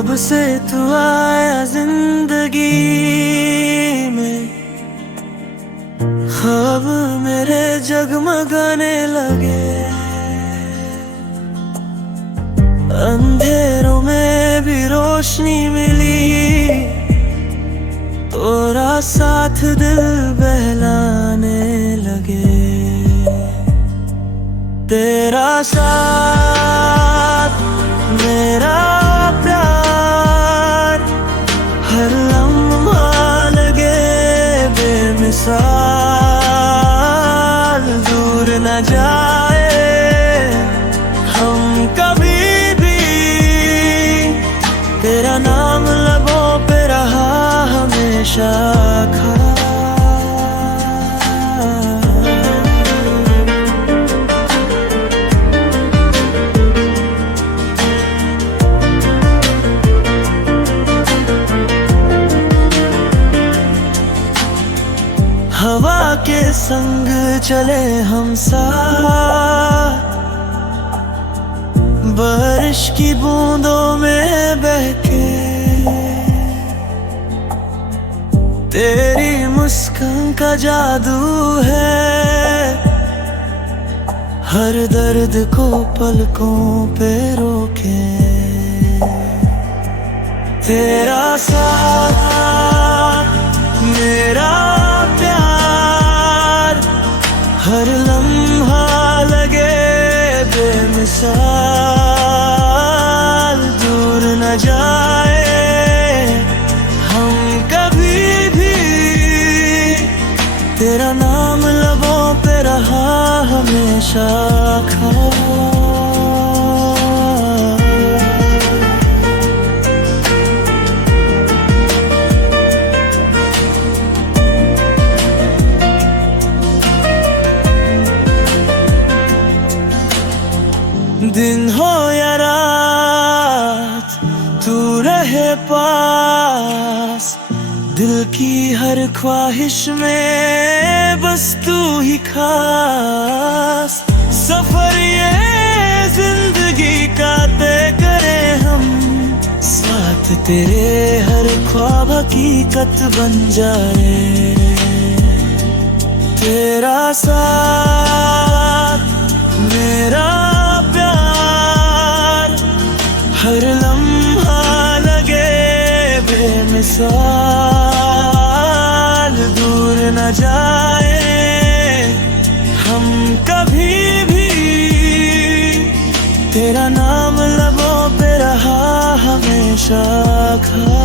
जब से तू आया जिंदगी में, ख्वाब मेरे जगमगाने लगे। अंधेरों में भी रोशनी मिली, तोरा साथ दिल बहलाने लगे। तेरा साथ मेरा प्यार, हर लम्हा लगे बेमिसाल। दूर न जाए हम कभी भी, तेरा नाम लबों पे रहा हमेशा खड़ा। हवा के संग चले हम साथ, बारिश की बूंदों में बहके। तेरी मुस्कान का जादू है, हर दर्द को पलकों पे रोके। तेरा साथ मेरा प्यार, हर लम्हा लगे बेमिसाल। दूर न जाए हम कभी भी, तेरा नाम लबों पे रहा हमेशा खड़ा। दिन हो या रात तू रहे पास, दिल की हर ख्वाहिश में बस तू ही खास। सफर ये जिंदगी का तय करें हम, साथ तेरे हर ख्वाब हकीकत बन जाए। तेरा साथ मेरा प्यार, हर लम्हा लगे बेमिसाल। दूर न जाए हम कभी भी, तेरा नाम लबों पे रहा हमेशा खड़ा।